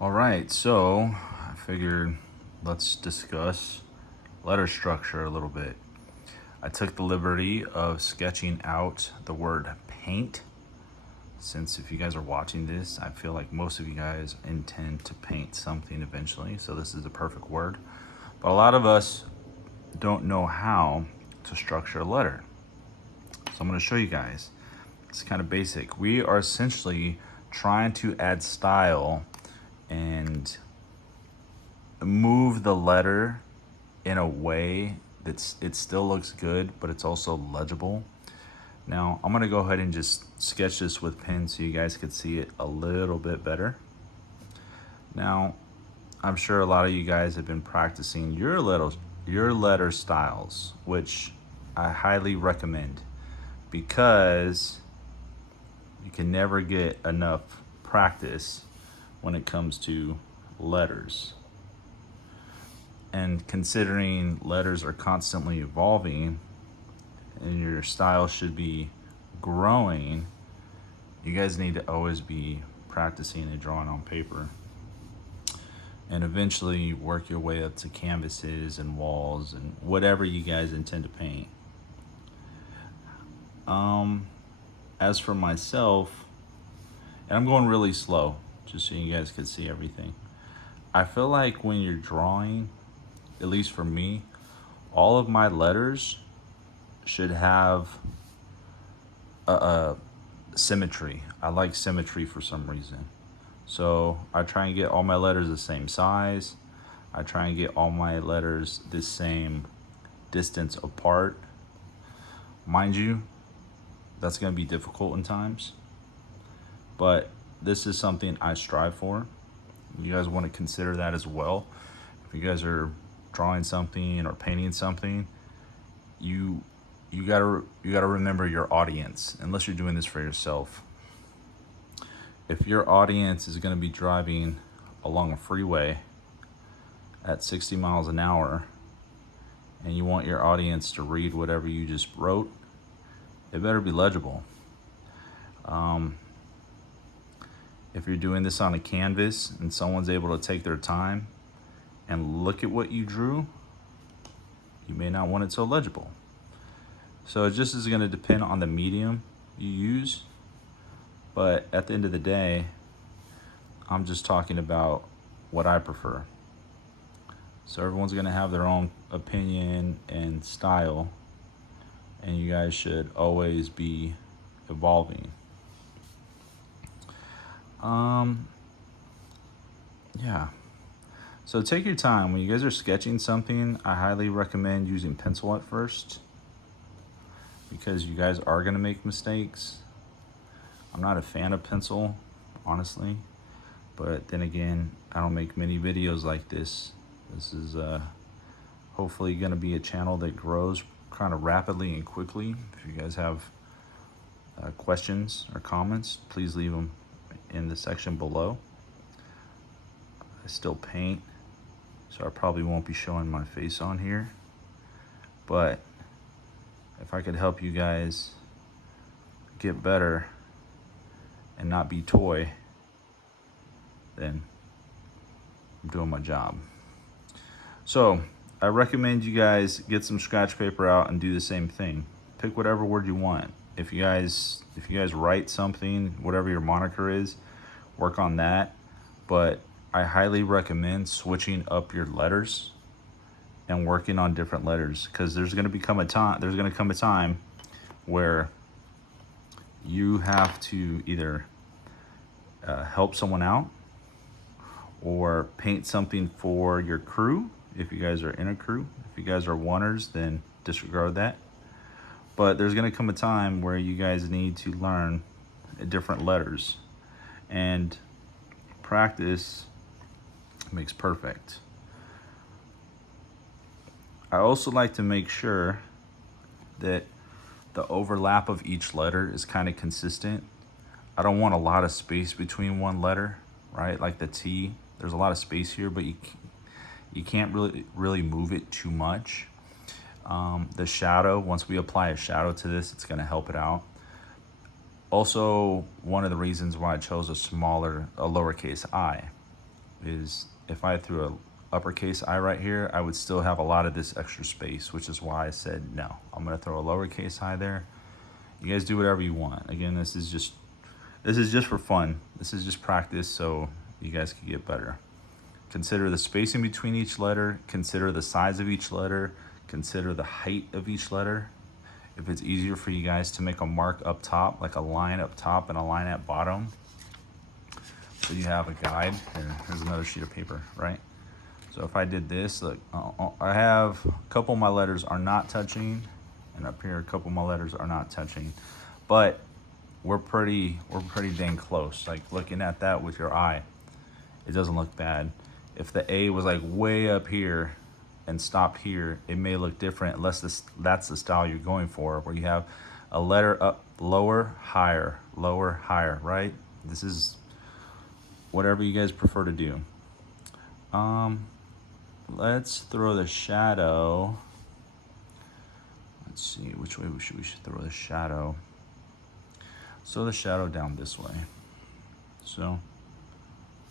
All right, so I figured let's discuss letter structure a little bit. I took the liberty of sketching out the word paint, since if you guys are watching this, I feel like most of you guys intend to paint something eventually, so this is the perfect word. But a lot of us don't know how to structure a letter. So I'm going to show you guys. It's kind of basic. We are essentially trying to add style and move the letter in a way that it still looks good, but it's also legible. Now, I'm gonna go ahead and just sketch this with pen so you guys could see it a little bit better. Now, I'm sure a lot of you guys have been practicing your letter styles, which I highly recommend because you can never get enough practice when it comes to letters. And considering letters are constantly evolving and your style should be growing, you guys need to always be practicing and drawing on paper. And eventually work your way up to canvases and walls and whatever you guys intend to paint. As for myself, and I'm going really slow just so you guys can see everything. I feel like when you're drawing, at least for me, all of my letters should have a symmetry. I like symmetry for some reason. So I try and get all my letters the same size. I try and get all my letters the same distance apart. Mind you, that's going to be difficult in times, but this is something I strive for. You guys want to consider that as well. If you guys are drawing something or painting something, you gotta remember your audience, unless you're doing this for yourself. If your audience is going to be driving along a freeway at 60 miles an hour and you want your audience to read whatever you just wrote, it better be legible. If you're doing this on a canvas and someone's able to take their time and look at what you drew, you may not want it so legible. So it just is going to depend on the medium you use. But at the end of the day, I'm just talking about what I prefer. So everyone's going to have their own opinion and style, and you guys should always be evolving. Yeah. So take your time. When you guys are sketching something, I highly recommend using pencil at first because you guys are going to make mistakes. I'm not a fan of pencil, honestly, but then again, I don't make many videos like this. This is hopefully going to be a channel that grows kind of rapidly and quickly. If you guys have questions or comments, please leave them in the section below. I still paint, so I probably won't be showing my face on here, but if I could help you guys get better and not be toy, then I'm doing my job. So I recommend you guys get some scratch paper out and do the same thing. Pick whatever word you want. If you guys write something, whatever your moniker is, work on that. But I highly recommend switching up your letters and working on different letters, because there's going to come a time where you have to either help someone out or paint something for your crew if you guys are in a crew. If you guys are oneers, then disregard that. But there's going to come a time where you guys need to learn different letters, and practice makes perfect. I also like to make sure that the overlap of each letter is kind of consistent. I don't want a lot of space between one letter, right? Like the T, there's a lot of space here, but you can't really move it too much. The shadow, once we apply a shadow to this, it's going to help it out. Also, one of the reasons why I chose a lowercase I. is if I threw a uppercase I right here, I would still have a lot of this extra space, which is why I said no. I'm gonna throw a lowercase I there. You guys do whatever you want. Again, this is just for fun. This is just practice so you guys can get better. Consider the spacing between each letter, consider the size of each letter, consider the height of each letter. If it's easier for you guys to make a mark up top, like a line up top and a line at bottom, so you have a guide. Here's another sheet of paper, right? So if I did this, look, I have a couple of my letters are not touching, and up here a couple of my letters are not touching, but we're pretty dang close. Like looking at that with your eye, it doesn't look bad. If the A was like way up here and stopped here, it may look different unless that's the style you're going for, where you have a letter up, lower, higher, right? This is whatever you guys prefer to do. Let's throw the shadow. Let's see which way we should throw the shadow. So the shadow down this way. So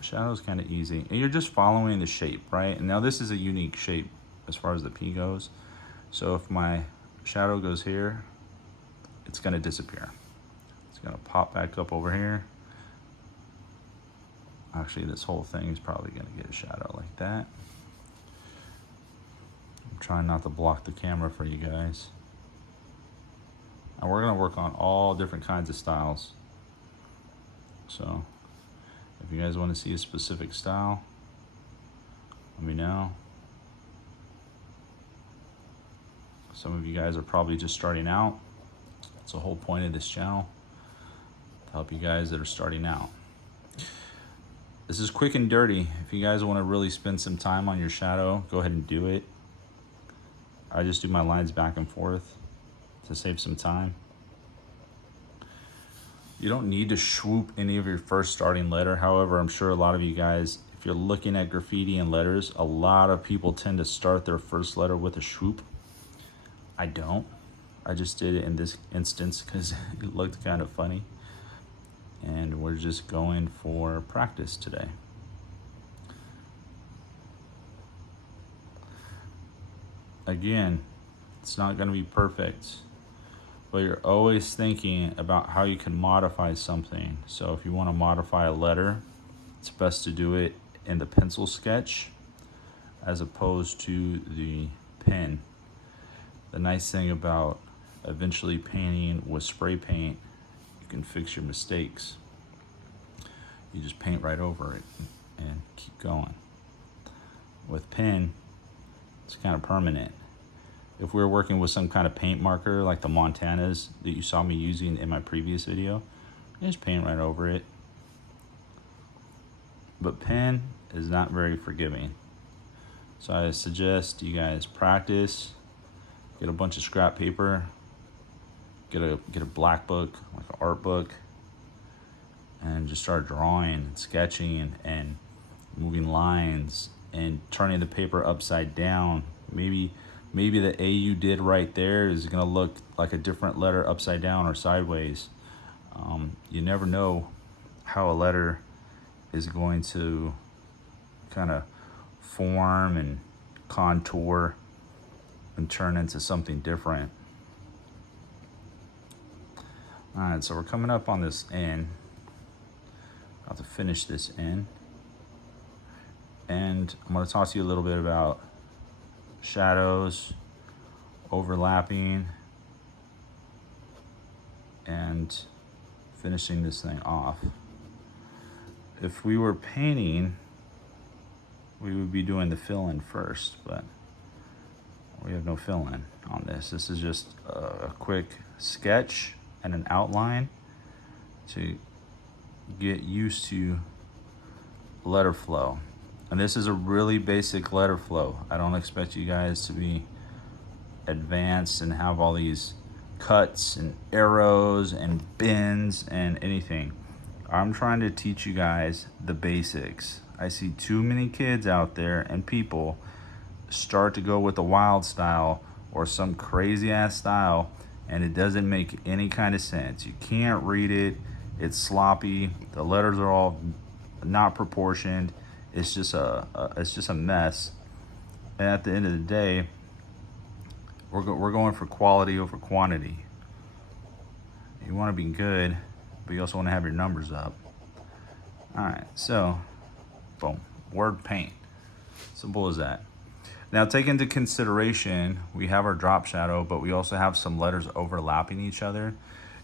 shadow is kind of easy, and you're just following the shape, right? And now this is a unique shape as far as the P goes. So if my shadow goes here, it's gonna disappear. It's gonna pop back up over here. Actually, this whole thing is probably gonna get a shadow like that. I'm trying not to block the camera for you guys. And we're gonna work on all different kinds of styles. So if you guys want to see a specific style, let me know. Some of you guys are probably just starting out. It's the whole point of this channel, to help you guys that are starting out. This is quick and dirty. If you guys want to really spend some time on your shadow, go ahead and do it. I just do my lines back and forth to save some time. You don't need to swoop any of your first starting letter. However, I'm sure a lot of you guys, if you're looking at graffiti and letters, a lot of people tend to start their first letter with a swoop. I don't. I just did it in this instance because it looked kind of funny. And we're just going for practice today. Again, it's not going to be perfect, but you're always thinking about how you can modify something. So if you want to modify a letter, it's best to do it in the pencil sketch as opposed to the pen. The nice thing about eventually painting with spray paint, you can fix your mistakes. You just paint right over it and keep going. With pen, it's kind of permanent. If we're working with some kind of paint marker like the Montanas that you saw me using in my previous video, just paint right over it. But pen is not very forgiving. So I suggest you guys practice, get a bunch of scrap paper, get a black book, like an art book, and just start drawing and sketching and moving lines and turning the paper upside down. Maybe the A you did right there is gonna look like a different letter upside down or sideways. You never know how a letter is going to kind of form and contour and turn into something different. All right, so we're coming up on this N. About to finish this N. And I'm going to talk to you a little bit about shadows, overlapping, and finishing this thing off. If we were painting, we would be doing the fill-in first, but we have no fill-in on this. This is just a quick sketch and an outline to get used to letter flow. And this is a really basic letter flow. I don't expect you guys to be advanced and have all these cuts and arrows and bends and anything. I'm trying to teach you guys the basics. I see too many kids out there and people start to go with a wild style or some crazy ass style, and it doesn't make any kind of sense. You can't read it. It's sloppy. The letters are all not proportioned. it's just a mess. And at the end of the day, we're going for quality over quantity. You want to be good, but you also want to have your numbers up. All right, so boom, word paint. Simple as that. Now take into consideration, we have our drop shadow, but we also have some letters overlapping each other.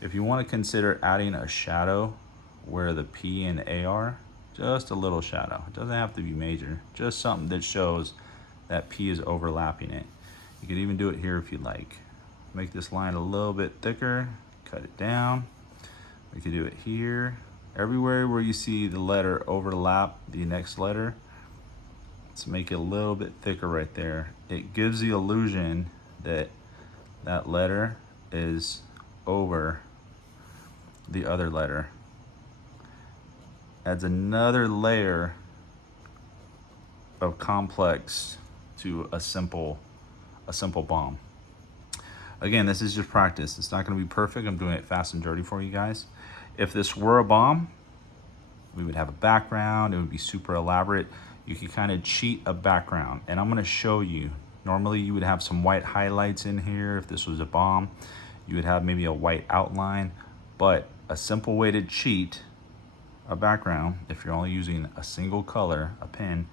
If you want to consider adding a shadow where the P and A are, just a little shadow. It doesn't have to be major, just something that shows that P is overlapping it. You could even do it here if you'd like. Make this line a little bit thicker, cut it down. We could do it here. Everywhere where you see the letter overlap the next letter, let's make it a little bit thicker right there. It gives the illusion that that letter is over the other letter. Adds another layer of complex to a simple bomb. Again, this is just practice. It's not going to be perfect. I'm doing it fast and dirty for you guys. If this were a bomb, we would have a background. It would be super elaborate. You could kind of cheat a background, and I'm going to show you. Normally you would have some white highlights in here. If this was a bomb, you would have maybe a white outline, but a simple way to cheat a background, if you're only using a single color, a pen,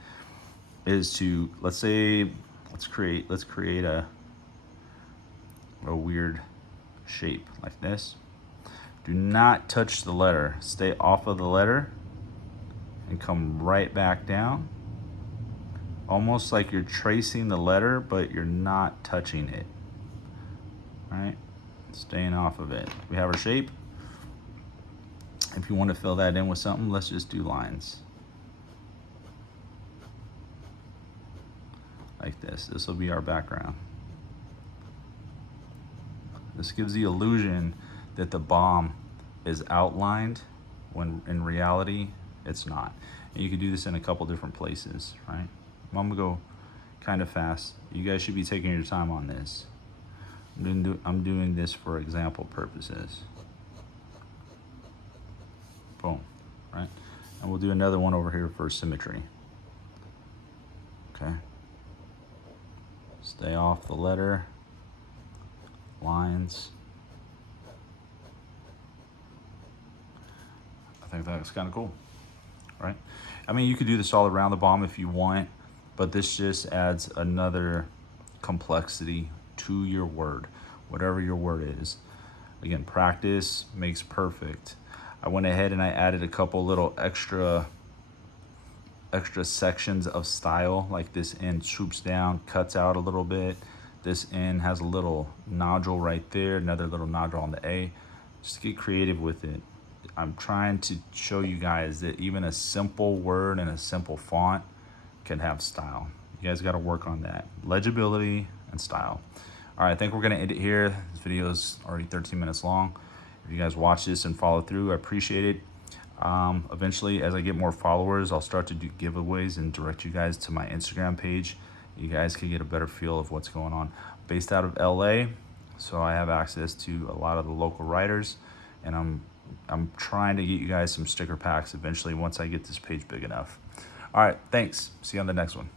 is to, let's create a weird shape like this. Do not touch the letter. Stay off of the letter and come right back down. Almost like you're tracing the letter, but you're not touching it. All right? Staying off of it. We have our shape. If you want to fill that in with something, let's just do lines. Like this. This will be our background. This gives the illusion that the bomb is outlined when in reality it's not. And you can do this in a couple different places, right? I'm gonna go kind of fast. You guys should be taking your time on this. I'm doing this for example purposes. Boom, right? And we'll do another one over here for symmetry. Okay. Stay off the letter. Lines. I think that's kind of cool, right? I mean, you could do this all around the bomb if you want, but this just adds another complexity to your word, whatever your word is. Again, practice makes perfect. I went ahead and I added a couple little extra sections of style, like this end swoops down, cuts out a little bit. This end has a little nodule right there, another little nodule on the A. Just get creative with it. I'm trying to show you guys that even a simple word and a simple font can have style. You guys got to work on that. Legibility and style. All right, I think we're going to end it here. This video is already 13 minutes long. If you guys watch this and follow through, I appreciate it. Eventually, as I get more followers, I'll start to do giveaways and direct you guys to my Instagram page. You guys can get a better feel of what's going on. Based out of LA, so I have access to a lot of the local writers, and I'm trying to get you guys some sticker packs eventually once I get this page big enough. All right, thanks. See you on the next one.